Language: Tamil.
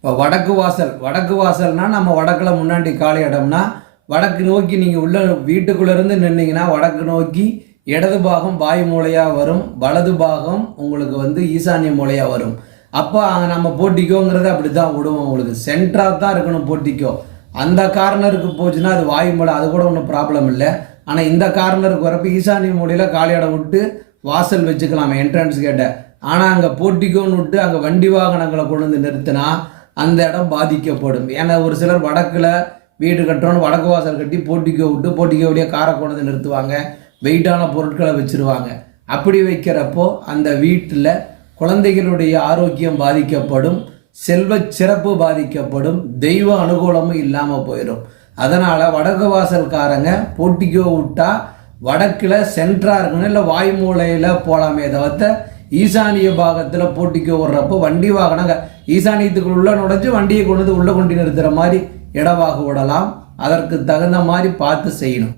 இப்போ வடக்கு வாசல். வடக்கு வாசல்னா நம்ம வடக்கில் முன்னாடி காலி இடம்னா வடக்கு நோக்கி நீங்கள் உள்ள வீட்டுக்குள்ளே இருந்து நின்னீங்கன்னா வடக்கு நோக்கி இடது பாகம் வாய் மூலையாக வரும் வலது பாகம் உங்களுக்கு வந்து ஈசானிய மூலையாக வரும். அப்போ நம்ம போட்டிக்கோங்கிறது அப்படி தான் விடுவோம் உங்களுக்கு. சென்டராக தான் இருக்கணும் போட்டிக்கோ. அந்த கார்னருக்கு போச்சுன்னா அது வாயு மூலை அது கூட ஒன்றும் ப்ராப்ளம் இல்லை. ஆனால் இந்த கார்னருக்கு வரப்போ ஈசானிய மூலையில் காலி இடம் விட்டு வாசல் வச்சுக்கலாம் என்ட்ரன்ஸ் கேட்ட ஆனால் அங்கே போட்டிக்கோன்னு விட்டு அங்கே வண்டி வாகனங்களை கொண்டு வந்து நிறுத்தினா அந்த இடம் பாதிக்கப்படும். ஏன்னா ஒரு சிலர் வடக்கில் வீடு கட்டுறோன்னு வடக்கு வாசல் கட்டி போட்டிக்கோ விட்டு போட்டிக்கோ வழியா காரை கொண்டு வந்து நிறுத்துவாங்க. வெயிட்டான பொருட்களை வச்சுருவாங்க. அப்படி வைக்கிறப்போ அந்த வீட்டில் குழந்தைகளுடைய ஆரோக்கியம் பாதிக்கப்படும் செல்வ சிறப்பு பாதிக்கப்படும் தெய்வ அனுகூலமும் இல்லாமல் போயிடும். அதனால் வடக்கு வாசல்காரங்க போட்டிக்கோ விட்டால் வடக்கில் சென்ட்ராக இருக்கணும் இல்லை வாய் மூலையில் போகலாமே தவிர்த்த ஈசானிய பாகத்தில் போட்டிக்கு விடுறப்போ வண்டி வாகனங்க ஈசானியத்துக்குள்ள உள்ள நுழைஞ்சு வண்டியை கொண்டு வந்து உள்ளே கொண்டு நிறுத்துகிற மாதிரி இடவாக விடலாம் அதற்கு தகுந்த மாதிரி பார்த்து செய்யணும்.